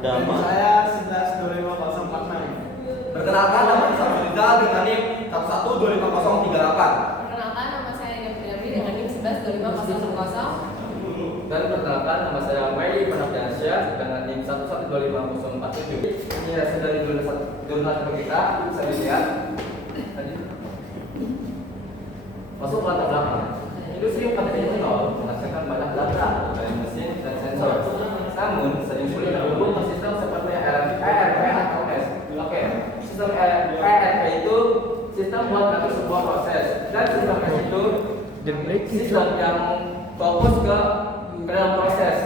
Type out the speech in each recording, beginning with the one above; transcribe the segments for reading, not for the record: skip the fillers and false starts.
Dan saya 112504. Perkenalkan, nama saya Rizal dengan NIM 112538. Perkenalkan, nama saya Ega Firdawi dengan NIM 112500. Dan perkenalkan, nama saya Maili Panabdiansyah dengan NIM 112504. Ini hasil dari jurnal kita, saya lihat tadi. Masuk latar belakang. Industri 4.0 menghasilkan banyak data dari mesin dan sensor. Namun, sering sulit terhubung ke sistem seperti ERP atau S. Oke, sistem ERP itu sistem buat ngatur sebuah proses, dan sistem S itu sistem yang fokus ke dalam proses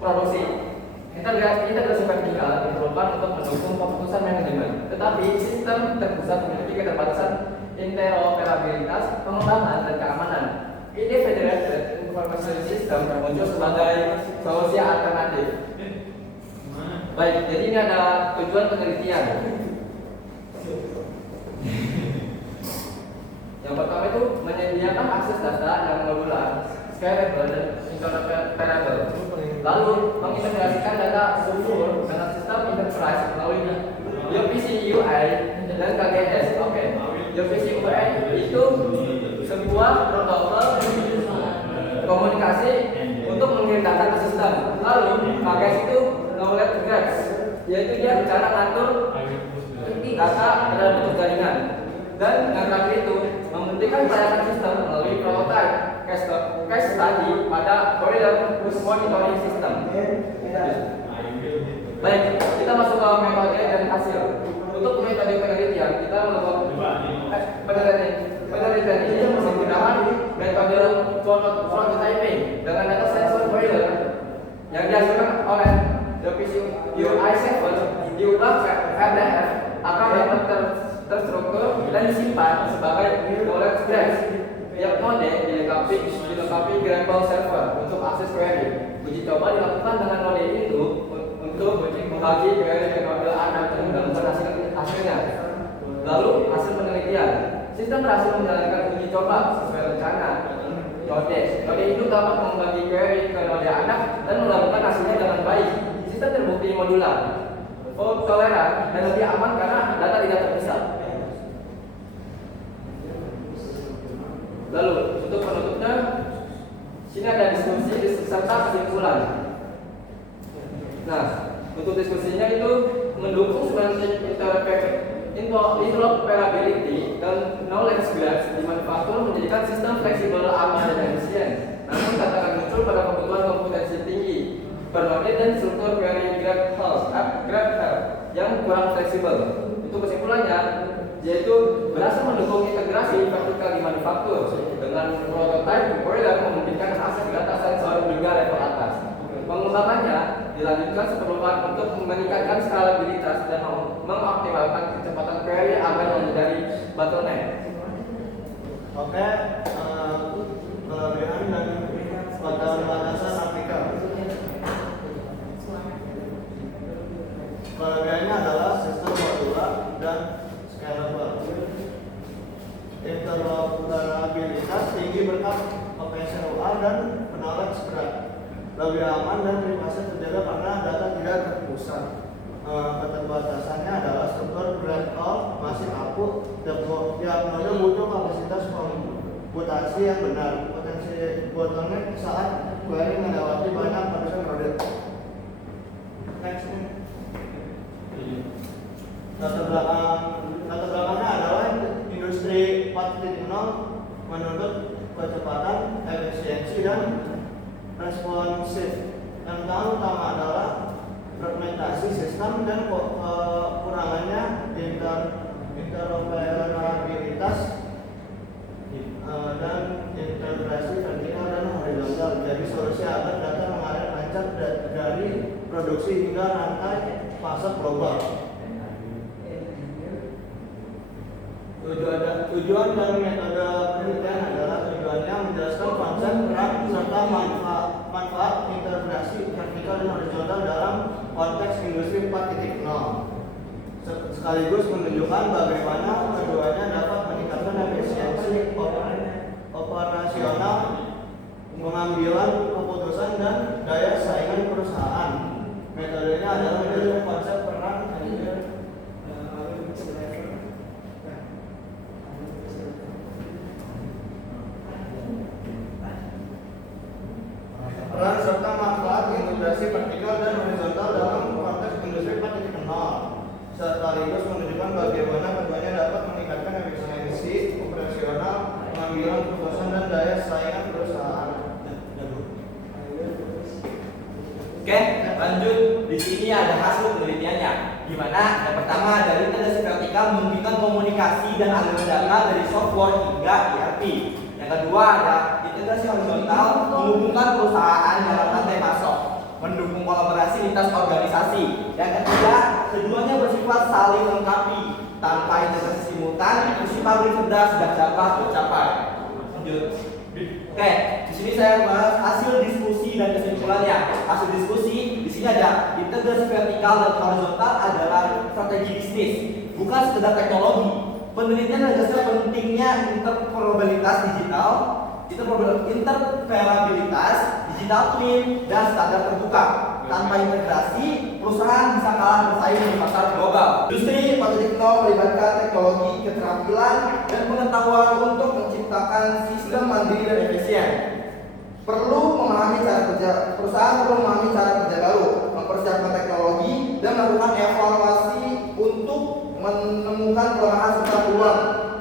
produksi. Integrasi vertikal diperlukan untuk mendukung keputusan manajemen. Tetapi sistem terpusat memiliki keterbatasan interoperabilitas, pengembangan, dan keamanan. Ini Federated Information System muncul sebagai solusi alternatif. Baik, jadi ini ada tujuan penelitian. Yang pertama itu menyediakan akses data yang modular, scalable, dan interoperable. Lalu mengintegrasikan data struktur dengan sistem enterprise melalui UPC UI dan KGS. Oke, UPC UI itu sebuah protokol komunikasi untuk mengirim data ke sistem. Lalu KGS itu knowledge graph, yaitu dia cara ngatur data dalam bentuk jaringan. Dan yang terakhir itu membuktikan pelayanan sistem melalui prototype case study pada boiler monitoring system. Baik, kita masuk ke metode dan hasil. Untuk metode penelitian, kita melakukan penelitian ini menggunakan metode prototyping dengan data sensor boiler yang dihasilkan oleh UPC UI7 diubah ke RDF akan dapat terstruktur dan disimpan sebagai knowledge graph. Tiap node dilengkapi grapple server untuk akses query. Uji coba dilakukan dengan node itu untuk membagi query ke node anak dan menggunakan hasilnya. Lalu hasil penelitian, sistem berhasil menjalankan uji coba sesuai rencana. Node itu dapat membagi query ke node anak dan melakukan hasilnya dengan baik. Sistem terbukti modular, fault toleran, dan lebih aman karena data tidak terpisah. Lalu untuk penutupnya, sini ada diskusi serta kesimpulan. Nah, untuk diskusinya itu mendukung semantik interoperability dan knowledge graph di manufaktur menjadikan sistem fleksibel, aman, dan efisien. Namun tantangan muncul pada kebutuhan kompetensi tinggi, bernode dan struktur query graph yang kurang fleksibel. Untuk kesimpulannya, yaitu berhasil mendukung integrasi vertikal di manufaktur dengan prototype boiler memungkinkan akses data sensor hingga level atas. Pengembangannya dilanjutkan seperlukan untuk meningkatkan skalabilitas dan mengoptimalkan kecepatan query agar menghindari bottleneck. Oke, kelebihan dan batasan artikel. Kelebihannya adalah sistem modular dan scalable. Interoperabilitas tinggi berkat OpenCOA dan knowledge graph. Lebih aman dan privasi terjaga karena data tidak terpusat. Keterbatasannya adalah struktur graph masih kaku. Tiap node butuh kapasitas komputasi yang benar. Potensi bottleneck saat query melewati banyak ratusan node. Next. Latar belakangnya adalah industri 4.0 menuntut kecepatan, efisiensi, dan responsif. Yang utama adalah fragmentasi sistem dan kekurangannya interoperabilitas dan integrasi vertikal dan horizontal. Jadi solusi agar data mengalir lancar dari produksi hingga rantai pasar global. Tujuan dari metode penelitian adalah tujuannya menjelaskan konsep peran serta manfaat integrasi vertikal dan horizontal dalam konteks industri 4.0. Sekaligus menunjukkan bagaimana keduanya dapat meningkatkan efisiensi operasional, pengambilan keputusan, dan daya saingan perusahaan. Metodenya adalah metode Oke, lanjut. Di sini ada hasil penelitiannya. Di mana yang pertama dari integrasi vertikal memungkinkan komunikasi dan aliran data dari software hingga ERP. Yang kedua ada integrasi horizontal menghubungkan perusahaan dalam rantai pasok, mendukung kolaborasi lintas organisasi. Yang ketiga, keduanya bersifat saling melengkapi. Tanpa integrasi simultan, misi pabrik cerdas sudah dapat tercapai. Lanjut. Oke, di sini saya bahas hasil diskusi dan kesimpulannya. Hasil diskusi di sini ada integrasi vertikal dan horizontal adalah strategi bisnis, bukan sekedar teknologi. Penelitian menegaskan pentingnya interoperabilitas digital, interoperabilitas digital twin dan standar terbuka. Tanpa integrasi, perusahaan bisa kalah bersaing di pasar global. Industri 4.0 melibatkan teknologi, keterampilan, dan pengetahuan untuk menciptakan sistem mandiri dan efisien. Perusahaan perlu memahami cara kerja baru, mempersiapkan teknologi, dan melakukan evaluasi untuk menemukan kelemahan serta peluang.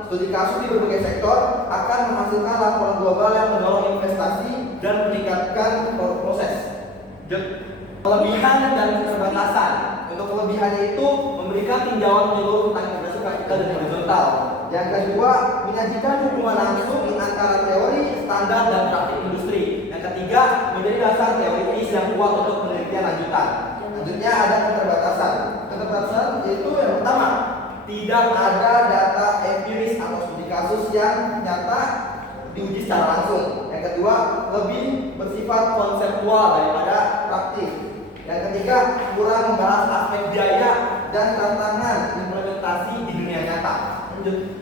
Studi kasus di berbagai sektor akan menghasilkan laporan global yang mendorong investasi dan meningkatkan proses. Kelebihan dan keterbatasan. Untuk kelebihannya itu memberikan tinjauan menyeluruh tentang integrasi vertikal dan horizontal. Yang kedua, menyajikan hubungan langsung antara teori, standar, dan praktik industri. Yang ketiga, menjadi dasar teoritis yang kuat untuk penelitian lanjutan. Selanjutnya ada keterbatasan. Keterbatasan itu yang pertama, tidak ada data empiris atau studi kasus yang nyata diuji secara langsung. Yang kedua, lebih bersifat konseptual daripada praktik. Yang ketiga, kurang membahas aspek biaya dan tantangan implementasi di dunia nyata. Lanjut.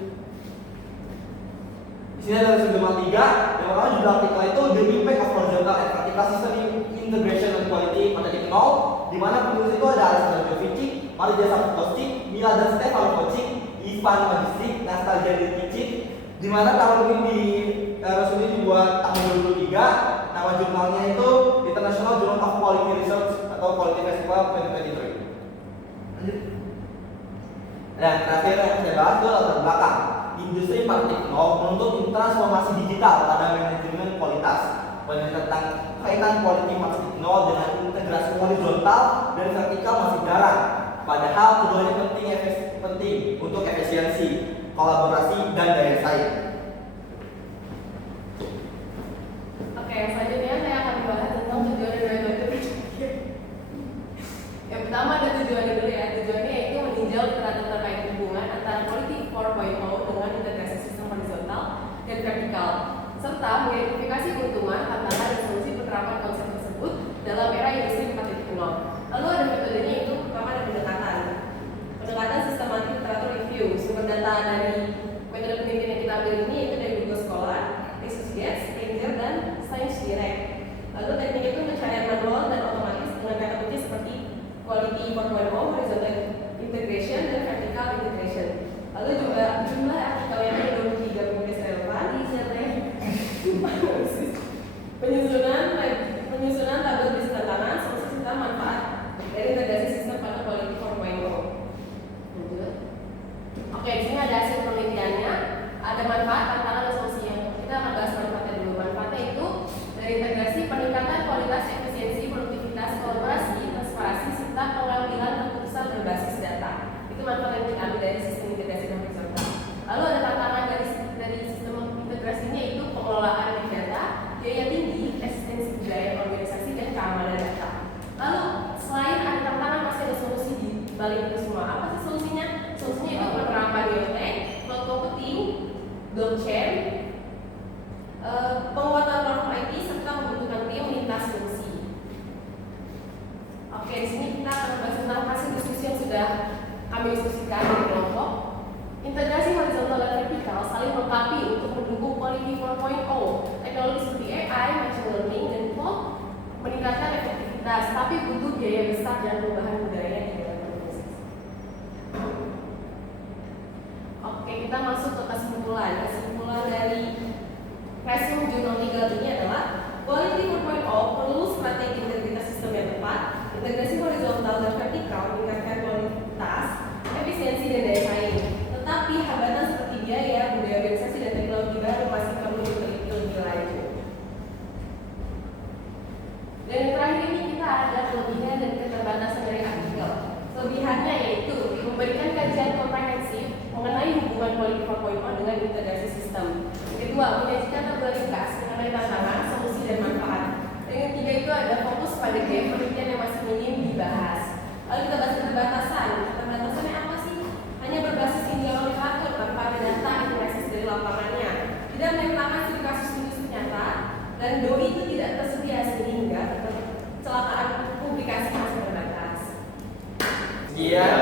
Di sini ada sejumlah 3. Yang pertama judul artikel itu The Impact of Horizontal and Vertical System Integration and Quality 4.0, di mana penulis itu ada Alexander Jovicic, Marija Sapkowski, Mila dan Stefan Kocic, Ivan Magistrik, Nastasia Dirkicic, di mana tahun ini resmi dibuat tahun 2023. Nama jurnalnya itu International Journal of Quality Research atau Quality Festival 2023. Lanjut. Dan terakhir yang saya bahas itu latar belakang. Industri 4.0 menuntut transformasi digital pada manajemen kualitas. Tentang kaitan quality 4.0 dengan integrasi horizontal dan vertikal masih jarang. Padahal keduanya penting untuk efisiensi, kolaborasi, dan daya saing. Oke, selanjutnya saya akan membahas tentang tujuan dari metode. Yang pertama ada tujuannya dulu ya. Tujuannya yaitu meninjau literatur terkait hubungan antara Quality 4.0 dengan integrasi sistem horizontal dan vertikal, serta mengidentifikasi keuntungan, tantangan, dan solusi penerapan konsep tersebut dalam era industri 4.0. Lalu ada metodenya, itu pertama ada pendekatan sistematik literatur review. Sumber data dari metode penelitian yang kita ambil ini yaitu dari Google Scholar, Researchgate, Springer, dan Science Direct. Lalu teknik itu pencarian manual dan otomatis dengan kata kunci seperti Quality 4.0, Horizontal Integration, dan Vertical Integration. Lalu juga jumlah artikel yang ada 23 penulis relevan, penyusunan tabel bisnis tantangan, solusi serta manfaat dari integrasi sistem pada Quality 4.0. Oke, di sini ada hasil penelitiannya, ada manfaat, tantangan, dan solusinya. Kita akan bahas manfaatnya dulu. Manfaatnya itu dari integrasi peningkatan kualitas, efisiensi, produktivitas, kolaborasi, transparansi, serta pengambilan keputusan berbasis data. Itu manfaat yang kita ambil dari sistem integrasi dan horizontal. Lalu ada tantangan dari sistem integrasinya, itu pengelolaan big data, biaya tinggi, eksistensi budaya organisasi, dan keamanan data. Lalu selain ada tantangan, masih ada solusi di balik itu semua. Apa sih solusinya? Solusinya itu penerapan biotek, cloud computing, blockchain, penguatan platform IT, serta membutuhkan tim lintas fungsi. Oke, di sini kita akan membahas tentang hasil diskusi yang sudah kami diskusikan di kelompok. Integrasi horizontal dan vertikal saling melengkapi untuk mendukung Quality 4.0. Teknologi seperti AI, machine learning, dan cloud meningkatkan efektivitas, tapi butuh biaya besar dan perubahan budaya di dalam organisasi. Oke, kita masuk ke kesimpulan. Kesimpulan dari resume jurnal legal ini adalah Quality 4.0 perlu strategi integritas sistem yang tepat, integrasi horizontal dan vertikal meningkatkan kualitas, efisiensi, dan daya saing. Tetapi hambatan seperti biaya, budaya organisasi, dan teknologi baru masih perlu diteliti lebih lanjut. Dan yang terakhir ini kita ada kelebihan dan keterbatasan dari artikel. Kelebihannya yaitu memberikan kajian komprehensif mengenai hubungan Quality 4.0 dengan integrasi sistem. Kedua, menyajikan tabel ringkas mengenai tantangan, solusi, dan manfaat. Dan yang ketiga itu ada fokus pada gap penelitian yang masih minim dibahas. Lalu kita bahas keterbatasan. Keterbatasannya apa sih? Hanya berbasis individual literatur tanpa ada data analisis dari lapangannya. Tidak menyertakan studi kasus industri nyata dan doi itu tidak tersedia sehingga kecelakaan publikasi masih terbatas. Sekian